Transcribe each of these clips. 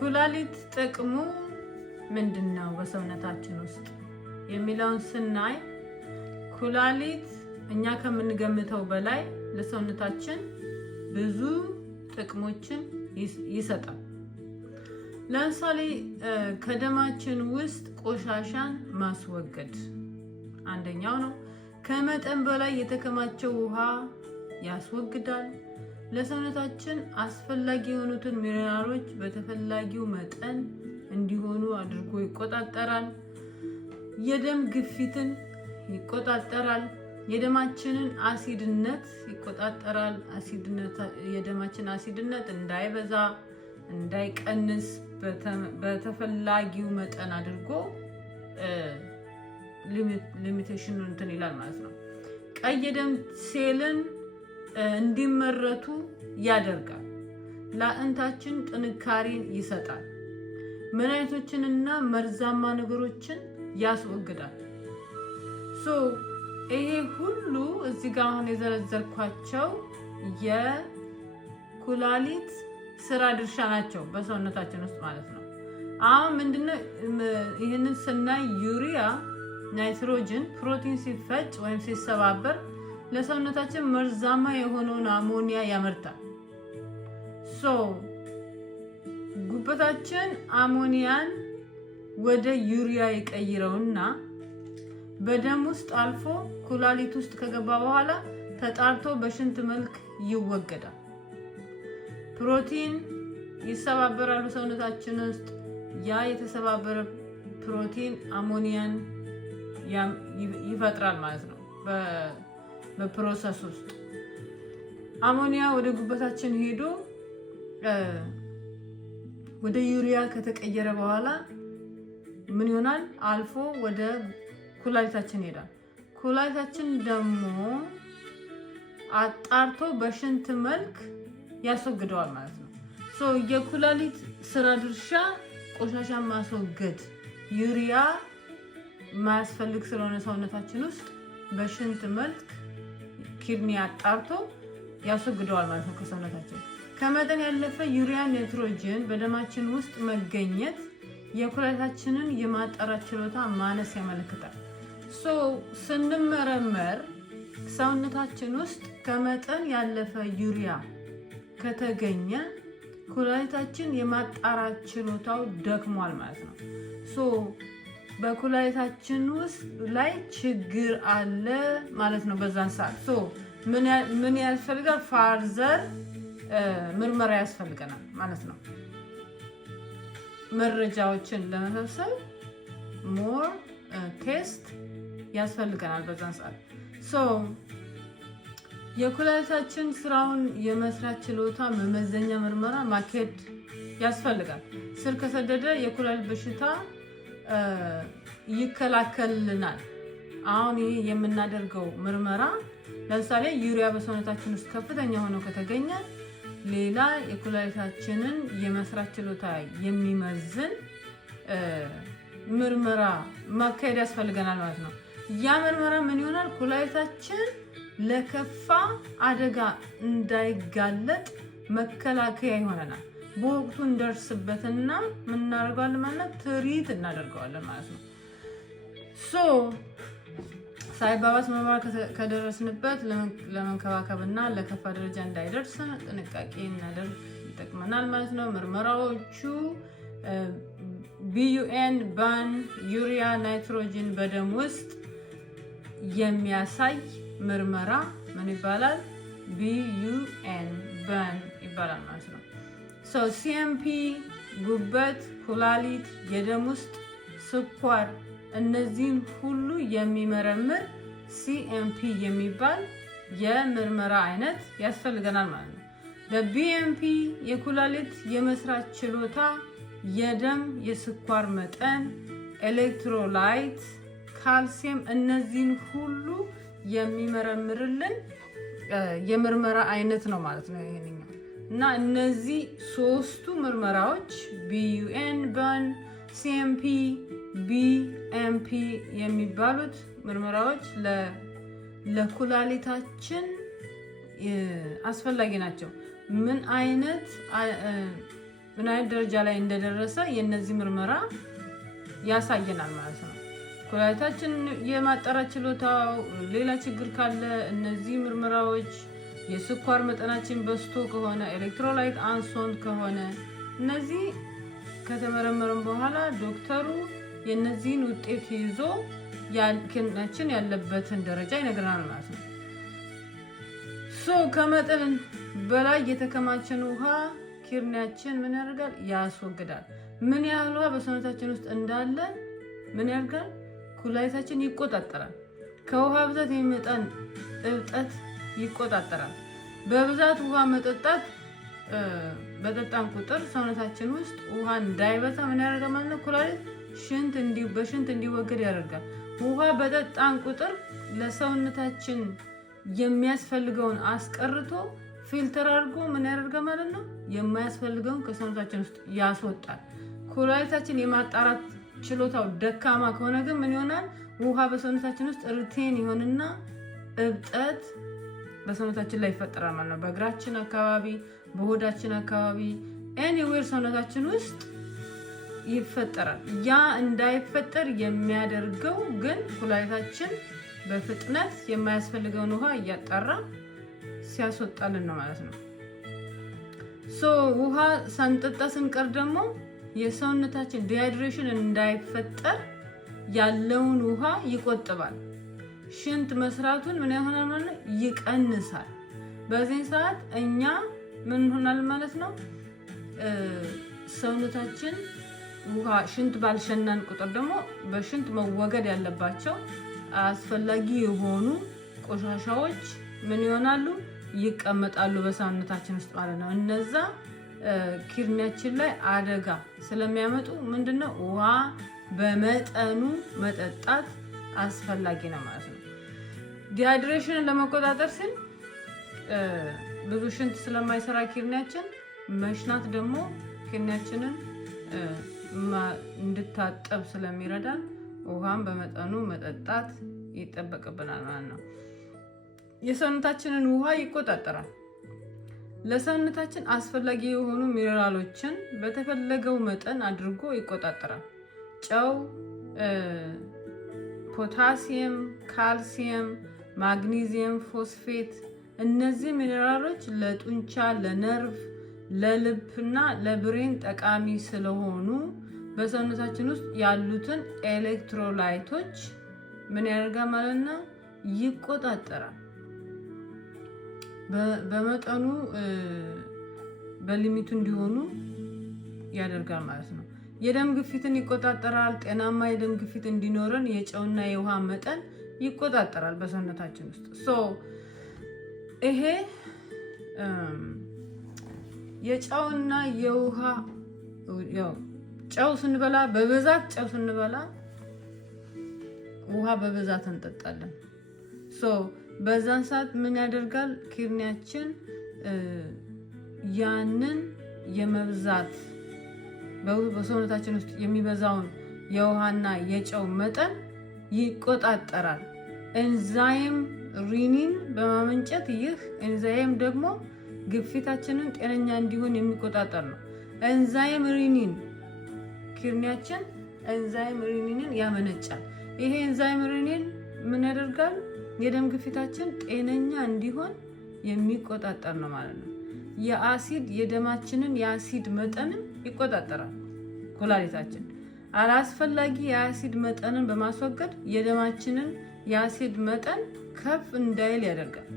ኩላሊት ጥቅሙ ምንድነው በሰውነታችን ውስጥ የሚለውን ስናይ ኩላሊት እኛ ከምንገምተው በላይ ለሰውነታችን ብዙ ጥቅሞችን ይሰጣል። ለምሳሌ ከደማችን ውስጥ ቆሻሻን ማስወገድ አንደኛው ነው። ከመጠን በላይ የተከማቸው ውሃ ያስወግዳል። ለሰውነታችን አስፈላጊ የሆኑትን ሚነራሎች በተፈላጊው መጠን እንዲሆኑ አድርጎ ይቆጣጠራል። የደም ግፊትን ይቆጣጠራል። የደማችንን አሲድነት ይቆጣጠራል። የደማችን አሲድነት እንዳይበዛ እንዳይቀንስ በተፈላጊው መጠን አድርጎ ሊሚቴሽኑን እንትን ይላል ማለት ነው። ቀይ የደም ሴልን እንዲመረቱ ያደርጋል። ለአጥንታችን ጥንካሬን ይሰጣል። መድኃኒቶችንና መርዛማ ነገሮችን ያስወግዳል። ይሄ ሁሉ እዚህ ጋር አሁን የዘረዘርኳቸው የኩላሊት ስራ ድርሻ ናቸው በሰውነታችን ውስጥ ማለት ነው። አሁን ምንድነው ይሄንን ስናይ ዩሪያ ናይትሮጅን ፕሮቲን ሲፈጭ ወይም ሲሰባበር ለሰውነታችን መርዛማ የሆነውን አሞኒያ ያመርታል። ጉበታችን አሞኒያን ወደ ዩሪያ ይቀይረውና በደም ውስጥ አልፎ ኩላሊት ውስጥ ከገባ በኋላ ተጣርቶ በሽንት መልክ ይወገዳል። ፕሮቲን ይሰባበራሉ ሰውነታችን ውስጥ። ያ የተሰባበረ ፕሮቲን አሞኒያን ይፈጥራል ማለት ነው። በፕሮሰስ ውስጥ አሞኒያ ወደ ጉበታችን ሄዶ ወደ ዩሪያ ከተቀየረ በኋላ ምን ይሆናል? አልፎ ወደ ኩላሊታችን ይሄዳል። ኩላሊታችን ደግሞ አጣርቶ በሽንት መልክ ያስወግደዋል ማለት ነው። የኩላሊት ስራ ድርሻ ቆሻሻን ማስወገድ፣ ዩሪያ ማያስፈልግ ስለሆነ ሰውነታችን ውስጥ በሽንት መልክ ኪድኒ አጣርቶ ያስወግደዋል ማለት ነው ከሰውነታችን። ከመጠን ያለፈ ዩሪያ ናይትሮጅን በደማችን ውስጥ መገኘት የኩላሊታችንን የማጣራት ችሎታ ማነስ ያመለክታል። ስንመረመር ሰውነታችን ውስጥ ከመጠን ያለፈ ዩሪያ ከተገኘ ኩላሊታችን የማጣራት ችሎታው ደክሟል ማለት ነው። በኩላሊታችን ውስጥ ላይ ችግር አለ ማለት ነው በዛን ሰዓት። ምን ያስፈልጋል? ፋርዘር ምርመራ ያስፈልገናል ማለት ነው። መረጃዎችን ለመሰብሰብ ሞር ቴስት ያስፈልገናል በዛን ሰዓት። የኩላሊታችን ስራውን የመስራት ችሎታ መመዘኛ ምርመራ ማካሄድ ያስፈልጋል። ስር ከሰደደ የኩላሊት በሽታ ይከላከልልናል። አሁን ይሄ የምናደርገው ምርመራ ለምሳሌ ዩሪያ በሰውነታችን ውስጥ ከፍተኛ ሆኖ ከተገኘ ሌላ የኩላሊታችንን የመስራት ችሎታ የሚመዝን ምርመራ ማካሄድ ያስፈልገናል ማለት ነው። ያ ምርመራ ምን ይሆናል? ኩላሊታችን ለከፋ አደጋ እንዳይጋለጥ መከላከያ ይሆነናል። በወቅቱ እንደርስበትና ምን እናደርገዋለን ማለት ትሪት እናደርገዋለን ማለት ነው። ሳይባባስ ምርመራ ከደረስንበት ለመንከባከብና ለከፋ ደረጃ እንዳይደርስ ጥንቃቄ እናደርግ ይጠቅመናል ማለት ነው። ምርመራዎቹ ቢዩኤን ባን ዩሪያ ናይትሮጅን በደም ውስጥ የሚያሳይ ምርመራ ምን ይባላል? ቢዩኤን ባን ይባላል ማለት ነው። ሲኤምፒ ጉበት፣ ኩላሊት፣ የደም ውስጥ ስኳር እነዚህን ሁሉ የሚመረምር ሲኤምፒ የሚባል የምርመራ አይነት ያስፈልገናል ማለት ነው። በቢኤምፒ የኩላሊት የመስራት ችሎታ፣ የደም የስኳር መጠን፣ ኤሌክትሮላይት፣ ካልሲየም እነዚህን ሁሉ የሚመረምርልን የምርመራ አይነት ነው ማለት ነው ይሄንኛው። እና እነዚህ ሶስቱ ምርመራዎች ቢዩኤን ባን፣ ሲኤምፒ፣ ቢኤምፒ የሚባሉት ምርመራዎች ለኩላሊታችን አስፈላጊ ናቸው። ምን አይነት ምን አይነት ደረጃ ላይ እንደደረሰ የነዚህ ምርመራ ያሳየናል ማለት ነው። ኩላሊታችን የማጣራት ችሎታው ሌላ ችግር ካለ እነዚህ ምርመራዎች የስኳር መጠናችን በዝቶ ከሆነ ኤሌክትሮላይት አንሶን ከሆነ እነዚህ ከተመረመረን በኋላ ዶክተሩ የነዚህን ውጤት ይዞ ኪድኒያችን ያለበትን ደረጃ ይነግረናል ማለት ነው። ከመጠን በላይ የተከማቸን ውሃ ኪድኒያችን ምን ያደርጋል? ያስወግዳል። ምን ያህል ውሃ በሰውነታችን ውስጥ እንዳለ ምን ያደርጋል? ኩላሊታችን ይቆጣጠራል። ከውሃ ብዛት የሚመጣን እብጠት ይቆጣጠራል። በብዛት ውሃ መጠጣት በጠጣን ቁጥር ሰውነታችን ውስጥ ውሃ እንዳይበዛ ምን ያደርጋል ማለት ነው? ኩላሊት በሽንት እንዲወገድ ያደርጋል። ውሃ በጠጣን ቁጥር ለሰውነታችን የሚያስፈልገውን አስቀርቶ ፊልተር አድርጎ ምን ያደርጋል ማለት ነው? የማያስፈልገውን ከሰውነታችን ውስጥ ያስወጣል። ኩላሊታችን የማጣራት ችሎታው ደካማ ከሆነ ግን ምን ይሆናል? ውሃ በሰውነታችን ውስጥ ሪቴን ይሆንና እብጠት በሰውነታችን ላይ ይፈጠራል ማለት ነው። በእግራችን አካባቢ፣ በሆዳችን አካባቢ ኤኒዌር ሰውነታችን ውስጥ ይፈጠራል። ያ እንዳይፈጠር የሚያደርገው ግን ኩላሊታችን በፍጥነት የማያስፈልገውን ውሃ እያጣራ ሲያስወጣልን ነው ማለት ነው። ውሃ ሳንጠጣ ስንቀር ደግሞ የሰውነታችን ዲሃይድሬሽን እንዳይፈጠር ያለውን ውሃ ይቆጥባል። ሽንት መስራቱን ምን ይሆናል ማለት ነው? ይቀንሳል። በዚህ ሰዓት እኛ ምን ሆናል ማለት ነው? ሰውነታችን ውሃ ሽንት ባልሸናን ቁጥር ደግሞ በሽንት መወገድ ያለባቸው አስፈላጊ የሆኑ ቆሻሻዎች ምን ይሆናሉ? ይቀመጣሉ በሰውነታችን ውስጥ ማለት ነው። እነዛ ኪድኒያችን ላይ አደጋ ስለሚያመጡ ምንድነው ውሃ በመጠኑ መጠጣት አስፈላጊ ነው ማለት ነው። ዲሃይድሬሽንን ለመቆጣጠር ሲል ብዙ ሽንት ስለማይሰራ ኪድኒያችን መሽናት ደግሞ ኪድኒያችንን እንድታጠብ ስለሚረዳን ውሃን በመጠኑ መጠጣት ይጠበቅብናል ማለት ነው። የሰውነታችንን ውሃ ይቆጣጠራል። ለሰውነታችን አስፈላጊ የሆኑ ሚነራሎችን በተፈለገው መጠን አድርጎ ይቆጣጠራል። ጨው፣ ፖታሲየም፣ ካልሲየም፣ ማግኒዚየም፣ ፎስፌት እነዚህ ሚነራሎች ለጡንቻ፣ ለነርቭ፣ ለልብና ለብሬን ጠቃሚ ስለሆኑ በሰውነታችን ውስጥ ያሉትን ኤሌክትሮላይቶች ምን ያደርጋል ማለት ነው? ይቆጣጠራል። በመጠኑ በሊሚቱ እንዲሆኑ ያደርጋል ማለት ነው። የደም ግፊትን ይቆጣጠራል። ጤናማ የደም ግፊት እንዲኖረን የጨውና የውሃ መጠን ይቆጣጠራል በሰውነታችን ውስጥ። ይሄ የጨውና የውሃ ጨው ስንበላ በብዛት ጨው ስንበላ ውሃ በብዛት እንጠጣለን። በዛን ሰዓት ምን ያደርጋል? ኪድኒያችን ያንን የመብዛት በሰውነታችን ውስጥ የሚበዛውን የውሃና የጨው መጠን ይቆጣጠራል። ኤንዛይም ሪኒን በማመንጨት ይህ ኤንዛይም ደግሞ ግፊታችንን ጤነኛ እንዲሆን የሚቆጣጠር ነው። ኤንዛይም ሪኒን ኪድኒያችን ኤንዛይም ሪኒንን ያመነጫል። ይሄ ኤንዛይም ሪኒን ምን ያደርጋል? የደም ግፊታችን ጤነኛ እንዲሆን የሚቆጣጠር ነው ማለት ነው። የደማችንን የአሲድ መጠንን ይቆጣጠራል። ኩላሊታችን አላስፈላጊ የአሲድ መጠንን በማስወገድ የደማችንን የአሲድ መጠን ከፍ እንዳይል ያደርጋል።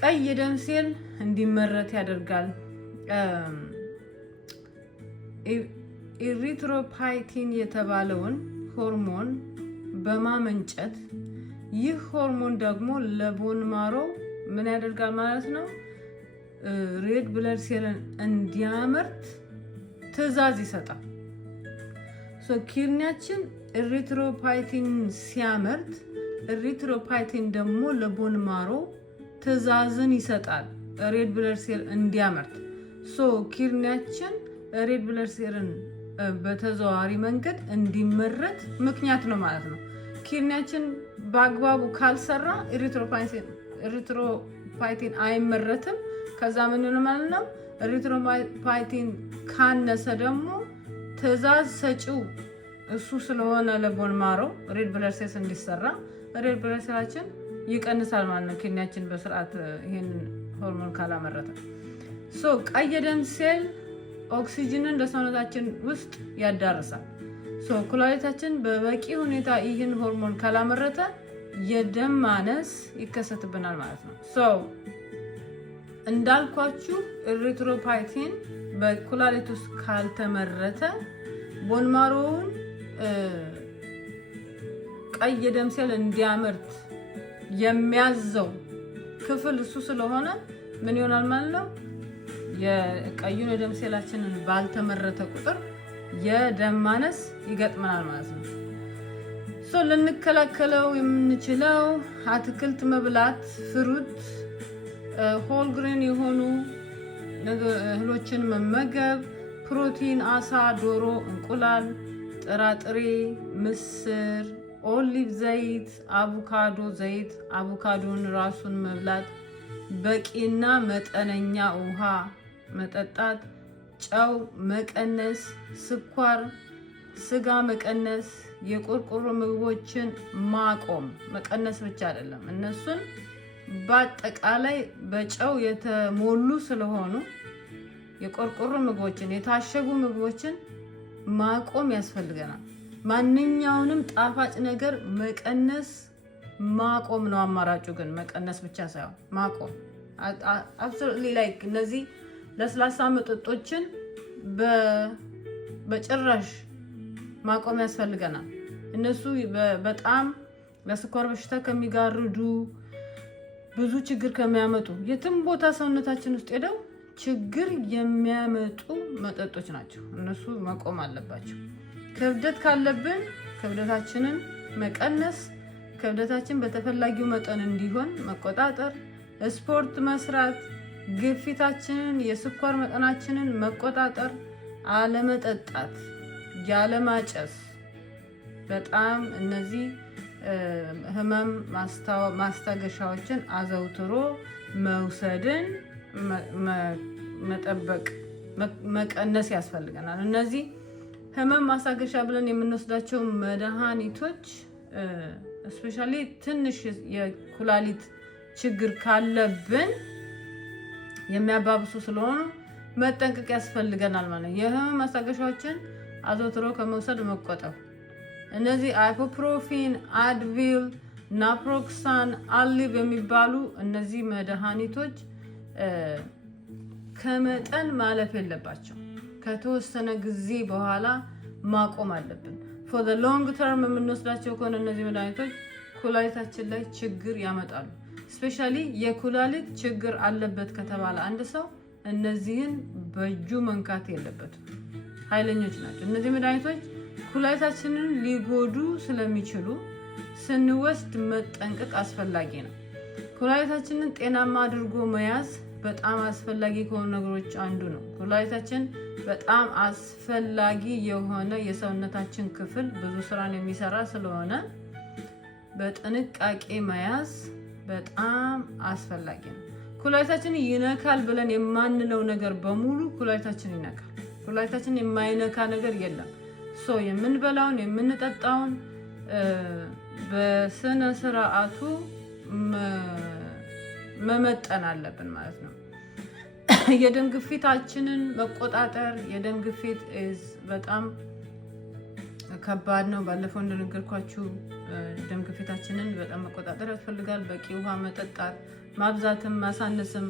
ቀይ የደም ሴል እንዲመረት ያደርጋል። ኢሪትሮፓይቲን የተባለውን ሆርሞን በማመንጨት ይህ ሆርሞን ደግሞ ለቦን ማሮ ምን ያደርጋል ማለት ነው? ሬድ ብለድ ሴልን እንዲያመርት ትዕዛዝ ይሰጣል። ኪድኒያችን ኢሪትሮፓይቲን ሲያመርት ኢሪትሮፓይቲን ደግሞ ለቦን ማሮ ትዕዛዝን ይሰጣል ሬድ ብለድ ሴል እንዲያመርት። ኪድኒያችን ሬድ ብለድ ሴልን በተዘዋዋሪ መንገድ እንዲመረት ምክንያት ነው ማለት ነው። ኪድኒያችን በአግባቡ ካልሰራ ኢሪትሮፓይቲን አይመረትም። ከዛ ምን ማለት ነው? ኤሪትሮፖይቲን ካነሰ ደግሞ ትዕዛዝ ሰጪው እሱ ስለሆነ ለቦን ማሮ ሬድ ብለድ ሴልስ እንዲሰራ ሬድ ብለድ ሴላችን ይቀንሳል ማለት ነው ኪድኒያችን በስርዓት ይሄን ሆርሞን ካላመረተ። ቀይ ደም ሴል ኦክሲጅንን ለሰውነታችን ውስጥ ያዳርሳል። ኩላሊታችን በበቂ ሁኔታ ይህን ሆርሞን ካላመረተ የደም ማነስ ይከሰትብናል ማለት ነው። እንዳልኳችሁ ኤሪትሮፖይቲን በኩላሊት ውስጥ ካልተመረተ ቦን ማሮውን ቀይ ደም ሴል እንዲያመርት የሚያዘው ክፍል እሱ ስለሆነ ምን ይሆናል ማለት ነው? የቀዩን ደም ሴላችንን ባልተመረተ ቁጥር የደም ማነስ ይገጥመናል ማለት ነው። ልንከላከለው የምንችለው አትክልት መብላት፣ ፍሩት፣ ሆል ግሬን የሆኑ እህሎችን መመገብ፣ ፕሮቲን፣ አሳ፣ ዶሮ፣ እንቁላል፣ ጥራጥሬ፣ ምስር፣ ኦሊቭ ዘይት፣ አቮካዶ ዘይት፣ አቮካዶን ራሱን መብላት፣ በቂና መጠነኛ ውሃ መጠጣት፣ ጨው መቀነስ፣ ስኳር፣ ስጋ መቀነስ፣ የቆርቆሮ ምግቦችን ማቆም። መቀነስ ብቻ አይደለም፣ እነሱን በአጠቃላይ በጨው የተሞሉ ስለሆኑ የቆርቆሮ ምግቦችን፣ የታሸጉ ምግቦችን ማቆም ያስፈልገናል። ማንኛውንም ጣፋጭ ነገር መቀነስ ማቆም ነው አማራጩ። ግን መቀነስ ብቻ ሳይሆን ማቆም አብሶሉትሊ ላይክ እነዚህ ለስላሳ መጠጦችን በጭራሽ ማቆም ያስፈልገናል። እነሱ በጣም ለስኳር በሽታ ከሚጋርዱ ብዙ ችግር ከሚያመጡ የትም ቦታ ሰውነታችን ውስጥ ሄደው ችግር የሚያመጡ መጠጦች ናቸው። እነሱ መቆም አለባቸው። ክብደት ካለብን ክብደታችንን መቀነስ፣ ክብደታችን በተፈላጊው መጠን እንዲሆን መቆጣጠር፣ ስፖርት መስራት፣ ግፊታችንን የስኳር መጠናችንን መቆጣጠር፣ አለመጠጣት፣ ያለማጨስ፣ በጣም እነዚህ ህመም ማስታገሻዎችን አዘውትሮ መውሰድን መጠበቅ መቀነስ ያስፈልገናል። እነዚህ ህመም ማስታገሻ ብለን የምንወስዳቸው መድኃኒቶች ስፔሻሊ ትንሽ የኩላሊት ችግር ካለብን የሚያባብሱ ስለሆኑ መጠንቀቅ ያስፈልገናል ማለት ነው። የህመም ማስታገሻዎችን አዘውትሮ ከመውሰድ መቆጠብ። እነዚህ አይፖፕሮፊን፣ አድቪል፣ ናፕሮክሳን፣ አሊቭ የሚባሉ እነዚህ መድኃኒቶች ከመጠን ማለፍ የለባቸው። ከተወሰነ ጊዜ በኋላ ማቆም አለብን። ፎር ዘ ሎንግ ተርም የምንወስዳቸው ከሆነ እነዚህ መድኃኒቶች ኩላሊታችን ላይ ችግር ያመጣሉ። ስፔሻሊ የኩላሊት ችግር አለበት ከተባለ አንድ ሰው እነዚህን በእጁ መንካት የለበትም። ኃይለኞች ናቸው እነዚህ መድኃኒቶች። ኩላሊታችንን ሊጎዱ ስለሚችሉ ስንወስድ መጠንቀቅ አስፈላጊ ነው። ኩላሊታችንን ጤናማ አድርጎ መያዝ በጣም አስፈላጊ ከሆኑ ነገሮች አንዱ ነው። ኩላሊታችን በጣም አስፈላጊ የሆነ የሰውነታችን ክፍል ብዙ ስራን የሚሰራ ስለሆነ በጥንቃቄ መያዝ በጣም አስፈላጊ ነው። ኩላሊታችን ይነካል ብለን የማንለው ነገር በሙሉ ኩላሊታችን ይነካል። ኩላሊታችን የማይነካ ነገር የለም። የምንበላውን የምንጠጣውን በስነ ስርዓቱ መመጠን አለብን ማለት ነው። የደም ግፊታችንን መቆጣጠር። የደም ግፊት በጣም ከባድ ነው። ባለፈው እንደነገርኳችሁ ደም ግፊታችንን በጣም መቆጣጠር ያስፈልጋል። በቂ ውሃ መጠጣት፣ ማብዛትም ማሳነስም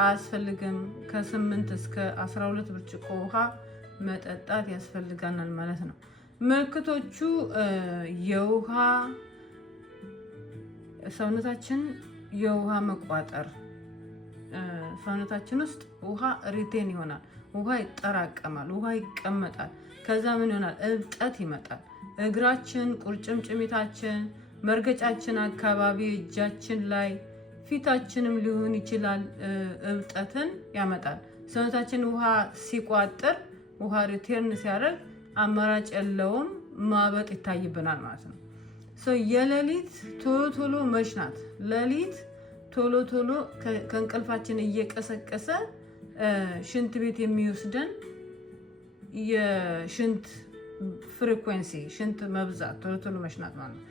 አያስፈልግም። ከ8 እስከ 12 ብርጭቆ ውሃ መጠጣት ያስፈልጋናል ማለት ነው። ምልክቶቹ የውሃ ሰውነታችን የውሃ መቋጠር፣ ሰውነታችን ውስጥ ውሃ ሪቴን ይሆናል፣ ውሃ ይጠራቀማል፣ ውሃ ይቀመጣል። ከዛ ምን ይሆናል? እብጠት ይመጣል። እግራችን፣ ቁርጭምጭሚታችን፣ መርገጫችን አካባቢ፣ እጃችን ላይ፣ ፊታችንም ሊሆን ይችላል እብጠትን ያመጣል። ሰውነታችን ውሃ ሲቋጥር፣ ውሃ ሪቴርን ሲያደርግ አማራጭ የለውም፣ ማበጥ ይታይብናል ማለት ነው። የሌሊት ቶሎ ቶሎ መሽናት፣ ሌሊት ቶሎ ቶሎ ከእንቅልፋችን እየቀሰቀሰ ሽንት ቤት የሚወስደን የሽንት ፍሪኩዌንሲ ሽንት መብዛት ቶሎ መሽናት ማለት ነው።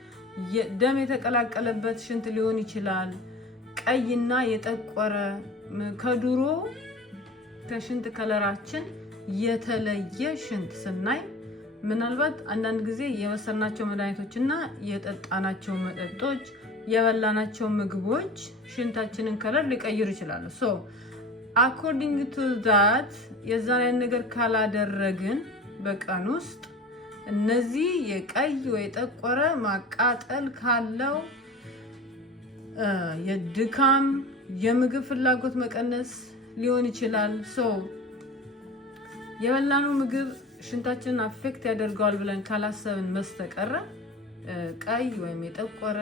ደም የተቀላቀለበት ሽንት ሊሆን ይችላል። ቀይና የጠቆረ ከድሮ ከሽንት ከለራችን የተለየ ሽንት ስናይ ምናልባት አንዳንድ ጊዜ የወሰድናቸው መድኃኒቶችና የጠጣናቸው መጠጦች የበላናቸው ምግቦች ሽንታችንን ከለር ሊቀይሩ ይችላሉ። ሶ አኮርዲንግ ቱ ዛት የዛን ነገር ካላደረግን በቀን ውስጥ እነዚህ የቀይ ወይ የጠቆረ ማቃጠል ካለው የድካም የምግብ ፍላጎት መቀነስ ሊሆን ይችላል። ሶ የበላነው ምግብ ሽንታችንን አፌክት ያደርገዋል ብለን ካላሰብን መስተቀረ ቀይ ወይም የጠቆረ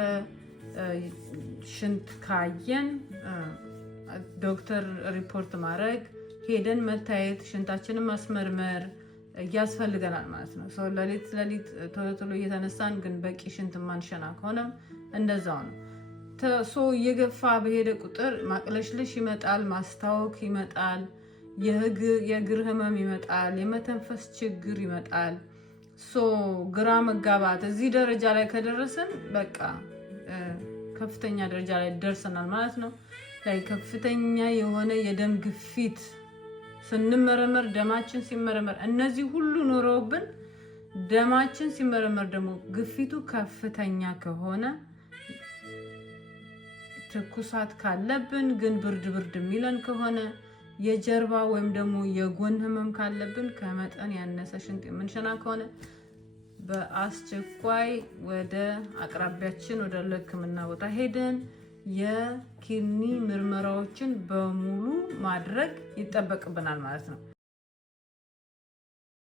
ሽንት ካየን ዶክተር ሪፖርት ማድረግ ሄደን መታየት ሽንታችንን ማስመርመር ያስፈልገናል ማለት ነው። ሶ ለሊት ቶሎ እየተነሳን ግን በቂ ሽንት ማንሸና ከሆነም እንደዛው ነው። ሶ እየገፋ በሄደ ቁጥር ማቅለሽለሽ ይመጣል፣ ማስታወክ ይመጣል፣ የእግር ህመም ይመጣል፣ የመተንፈስ ችግር ይመጣል። ሶ ግራ መጋባት እዚህ ደረጃ ላይ ከደረስን በቃ ከፍተኛ ደረጃ ላይ ደርሰናል ማለት ነው። ላይ ከፍተኛ የሆነ የደም ግፊት ስንመረመር ደማችን ሲመረመር እነዚህ ሁሉ ኖረውብን ደማችን ሲመረመር ደግሞ ግፊቱ ከፍተኛ ከሆነ ትኩሳት ካለብን ግን ብርድ የሚለን ከሆነ የጀርባ ወይም ደግሞ የጎን ህመም ካለብን ከመጠን ያነሰ ሽንት የምንሸና ከሆነ በአስቸኳይ ወደ አቅራቢያችን ወደ ሕክምና ቦታ ሄደን የኪድኒ ምርመራዎችን በሙሉ ማድረግ ይጠበቅብናል ማለት ነው።